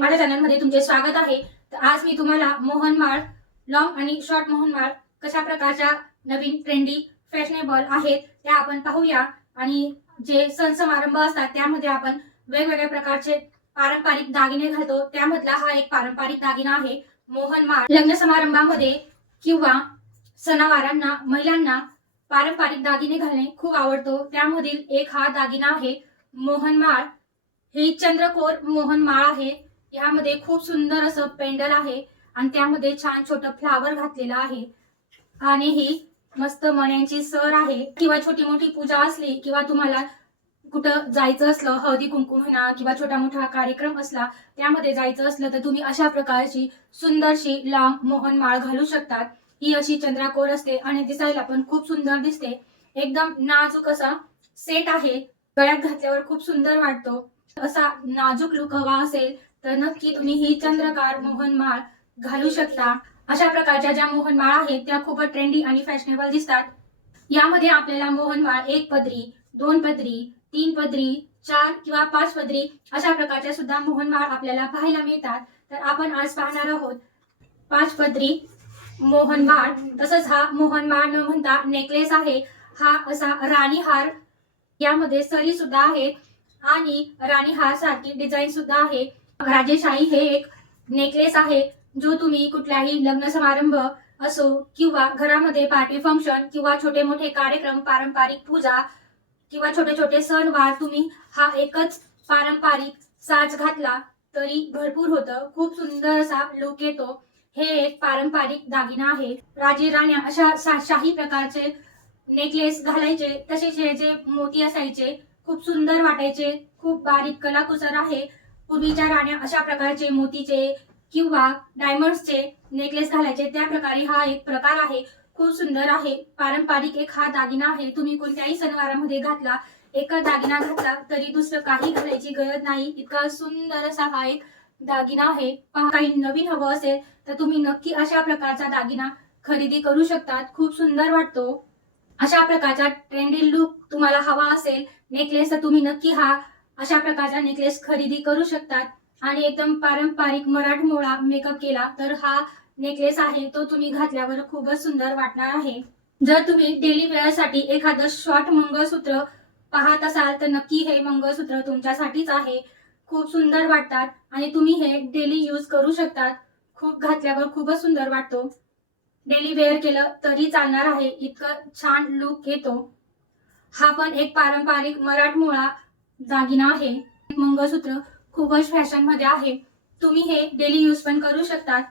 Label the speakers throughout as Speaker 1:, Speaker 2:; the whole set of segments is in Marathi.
Speaker 1: माझ्या चॅनलमध्ये तुमचे स्वागत आहे. तर आज मी तुम्हाला मोहनमाळ लॉंग आणि शॉर्ट मोहनमाळ कशा प्रकारच्या नवीन ट्रेंडी फॅशनेबल आहेत त्या आपण पाहूया. आणि जे सण समारंभ असतात त्यामध्ये आपण वेगवेगळ्या प्रकारचे पारंपरिक दागिने घालतो. त्यामधला हा एक पारंपरिक दागिना आहे मोहनमाळ लग्न समारंभामध्ये किंवा सणावारांना महिलांना पारंपरिक दागिने घालणे खूप आवडतो. त्यामधील एक हा दागिना आहे मोहनमाळ ही चंद्रकोर मोहनमाळ आहे. यामध्ये खूप सुंदर असं पेंडल आहे आणि त्यामध्ये छान छोट फ्लावर घातलेलं आहे. आणि ही मस्त मण्यांची सर आहे. किंवा छोटी मोठी पूजा असली किंवा तुम्हाला कुठं जायचं असलं हळदी कुंकू म्हणा किंवा छोटा मोठा कार्यक्रम असला त्यामध्ये जायचं असलं तर तुम्ही अशा प्रकारची सुंदरशी लांब मोहन माळ घालू शकतात. ही अशी चंद्राकोर असते आणि दिसायला पण खूप सुंदर दिसते. एकदम नाजूक असा सेट आहे. गळ्यात घातल्यावर खूप सुंदर वाटतो. असा नाजूक लुक हवा असेल तर नक्की तुम्ही ही चंद्रकार मोहनमाळ घालू शकता. अशा प्रकारच्या ज्या मोहनमाळ आहेत त्या खूपच ट्रेंडी आणि फॅशनेबल दिसतात. यामध्ये आपल्याला मोहनमाळ एक पदरी दोन पदरी तीन पदरी चार किंवा पाच पदरी अशा प्रकारच्या सुद्धा मोहनमाळ आपल्याला पाहायला मिळतात. तर आपण आज पाहणार आहोत पाच पदरी मोहनमाळ तसंच हा मोहनमाळ न म्हणता नेकलेस आहे. हा असा राणी हार यामध्ये सरी सुद्धा आहे आणि राणी हार सारखी डिझाईन सुद्धा आहे. राजेशाही हे एक नेकलेस आहे जो तुम्ही कुठल्याही लग्न समारंभ असो किंवा घरामध्ये पार्टी फंक्शन किंवा छोटे मोठे कार्यक्रम पारंपरिक पूजा किंवा छोटे छोटे सणवार तुम्ही हा एकच पारंपरिक साज घातला तरी भरपूर होतं. खूप सुंदर असा लुक येतो. हे एक पारंपरिक दागिना आहे. राजे राण्या अशा सा- शाही प्रकारचे नेकलेस घालायचे. तसेच हे जे मोती असायचे खूप सुंदर वाटायचे. खूप बारीक कलाकुसर आहे. पूर्वीच्या राण्या अशा प्रकारचे मोतीचे किंवा डायमंड्सचे नेकलेस घालायचे. त्या प्रकारे हा एक प्रकार आहे. खूप सुंदर आहे. पारंपरिक एक हा दागिना आहे. तुम्ही कोणत्याही सणवारामध्ये घातला एका दागिना घातला तरी दुसरं काही घालायची गरज नाही. इतका सुंदर असा हा एक दागिना आहे. काही नवीन हवं असेल तर तुम्ही नक्की अशा प्रकारचा दागिना खरेदी करू शकतात. खूप सुंदर वाटतो. अशा प्रकारचा ट्रेंडी लुक तुम्हाला हवा असेल नेकलेस तर तुम्ही नक्की हा अशा प्रकारचा नेकलेस खरेदी करू शकतात. आणि एकदम पारंपरिक मराठमोळा मेकअप केला तर हा नेकलेस आहे तो तुम्ही घातल्यावर खूपच सुंदर वाटणार आहे. जर तुम्ही डेली वेअरसाठी एखादं शॉर्ट मंगळसूत्र पाहत असाल तर नक्की हे मंगळसूत्र तुमच्यासाठीच आहे. खूप सुंदर वाटतात आणि तुम्ही हे डेली यूज करू शकतात. खूप घातल्यावर खूपच सुंदर वाटतो. डेली वेअर केलं तरी चालणार आहे इतकं छान लुक येतो. हा पण एक पारंपरिक मराठमोळा दागिना आहे. मंगळसूत्र खूपच फॅशनमध्ये आहे. तुम्ही हे डेली यूज पण करू शकतात.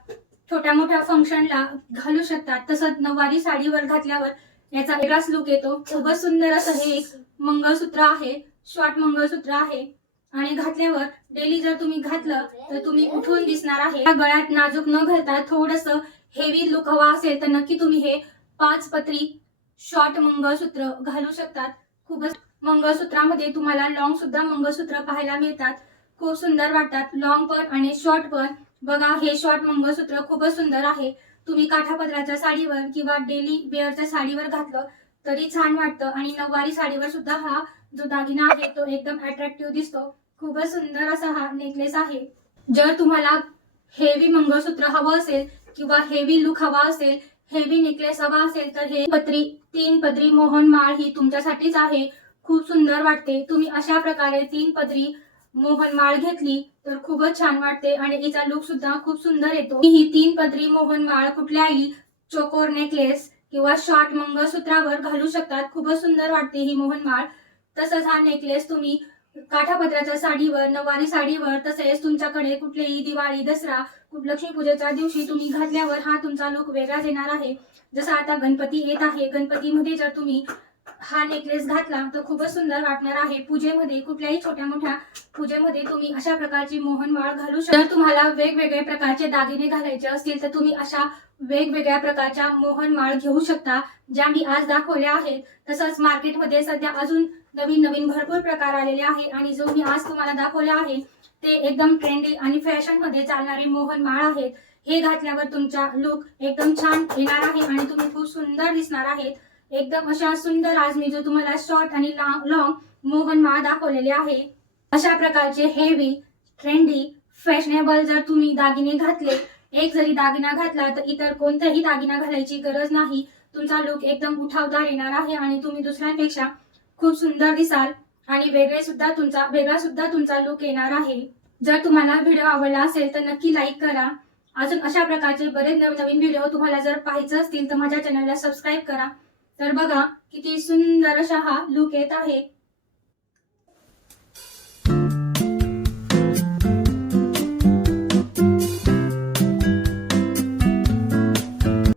Speaker 1: छोट्या मोठ्या फंक्शनला घालू शकतात. तसंच नऊवारी साडीवर घातल्यावर याचा वेगळाच लुक येतो. खूपच सुंदर असं हे एक मंगळसूत्र आहे. शॉर्ट मंगळसूत्र आहे. आणि घातल्यावर डेली जर तुम्ही घातलं तर तुम्ही उठून दिसणार आहे. गळ्यात नाजूक न घालता थोडस हेवी लुक हवा असेल तर नक्की तुम्ही हे पाच पत्री शॉर्ट मंगळसूत्र घालू शकतात. खूपच मंगळसूत्रामध्ये तुम्हाला लॉंग सुद्धा मंगळसूत्र पाहायला मिळतात. खूप सुंदर वाटतात. लॉंग पण आणि शॉर्ट पण. बघा हे शॉर्ट मंगळसूत्र खूपच सुंदर आहे. तुम्ही काठापदराच्या साडीवर किंवा डेली वेअरच्या साडीवर घातलं तरी छान वाटतं. आणि नऊवारी साडीवर सुद्धा हा जो दागिना आहे तो एकदम अट्रॅक्टिव्ह दिसतो. खूपच सुंदर असा हा नेकलेस आहे. जर तुम्हाला हेवी मंगळसूत्र हवं असेल किंवा हेवी लुक हवा असेल हेवी नेकलेस हवा असेल तर हे पत्री तीन पदरी मोहन माळ ही तुमच्यासाठीच आहे. खूप सुंदर वाटते. तुम्ही अशा प्रकारे तीन पदरी मोहन माळ घेतली तर खूपच छान वाटते आणि हिचा लुक सुद्धा खूप सुंदर येतो. ही तीन पदरी मोहन माळ कुठल्याही चोकोर नेकलेस किंवा शॉर्ट मंगळसूत्रावर घालू शकतात. खूपच सुंदर वाटते ही मोहन माळ. तसंच हा नेकलेस तुम्ही काठापत्राच्या साडीवर नवारी साडीवर तसेच तुमच्याकडे कुठलेही दिवाळी दसरा लक्ष्मी लक्ष्मीपूजेच्या दिवशी तुम्ही घातल्यावर हा तुमचा लुक वेगळाच येणार आहे. जसं आता गणपती येत आहे. गणपतीमध्ये जर तुम्ही हा नेकलेस घातला तर खूपच सुंदर वाटणार आहे. पूजेमध्ये कुठल्याही छोट्या मोठ्या पूजेमध्ये तुम्ही अशा प्रकारची मोहनमाळ घालू शकता. जर तुम्हाला वेगवेगळ्या प्रकारचे दागिने घालायचे असतील तर तुम्ही अशा वेगवेगळ्या प्रकारच्या मोहनमाळ घेऊ शकता ज्या मी आज दाखवल्या आहेत. तसंच मार्केटमध्ये सध्या अजून नवीन नवीन भरपूर प्रकार आलेले आहे आणि जो मी आज तुम्हाला दाखवला आहे ते एकदम ट्रेंडी आणि फॅशनमध्ये चालणारे मोहनमाळ आहेत. हे घातल्यावर तुमचा लुक एकदम छान येणार आहे आणि तुम्ही खूप सुंदर दिसणार आहेत. एकदम अशा सुंदर आज मी जो तुम्हाला शॉर्ट आणि लॉंग मोहनमाळ दाखवलेले आहे अशा प्रकारचे हेवी ट्रेंडी फॅशनेबल जर तुम्ही दागिने घातले एक जरी दागिना घातला तर इतर कोणताही दागिना घालायची गरज नाही. तुमचा लुक एकदम उठावदार येणार आहे आणि तुम्ही दुसऱ्यांपेक्षा खूप सुंदर दिसाल आणि वेगळे सुद्धा तुमचा वेगळा सुद्धा तुमचा लुक येणार आहे. जर तुम्हाला व्हिडिओ आवडला असेल तर नक्की लाईक करा. अजून अशा प्रकारचे बरेच नवनवीन नवीन व्हिडिओ तुम्हाला जर पाहायचं असतील तर माझ्या चॅनलला सबस्क्राईब करा. तर बघा किती सुंदर असा हा लुक येत आहे.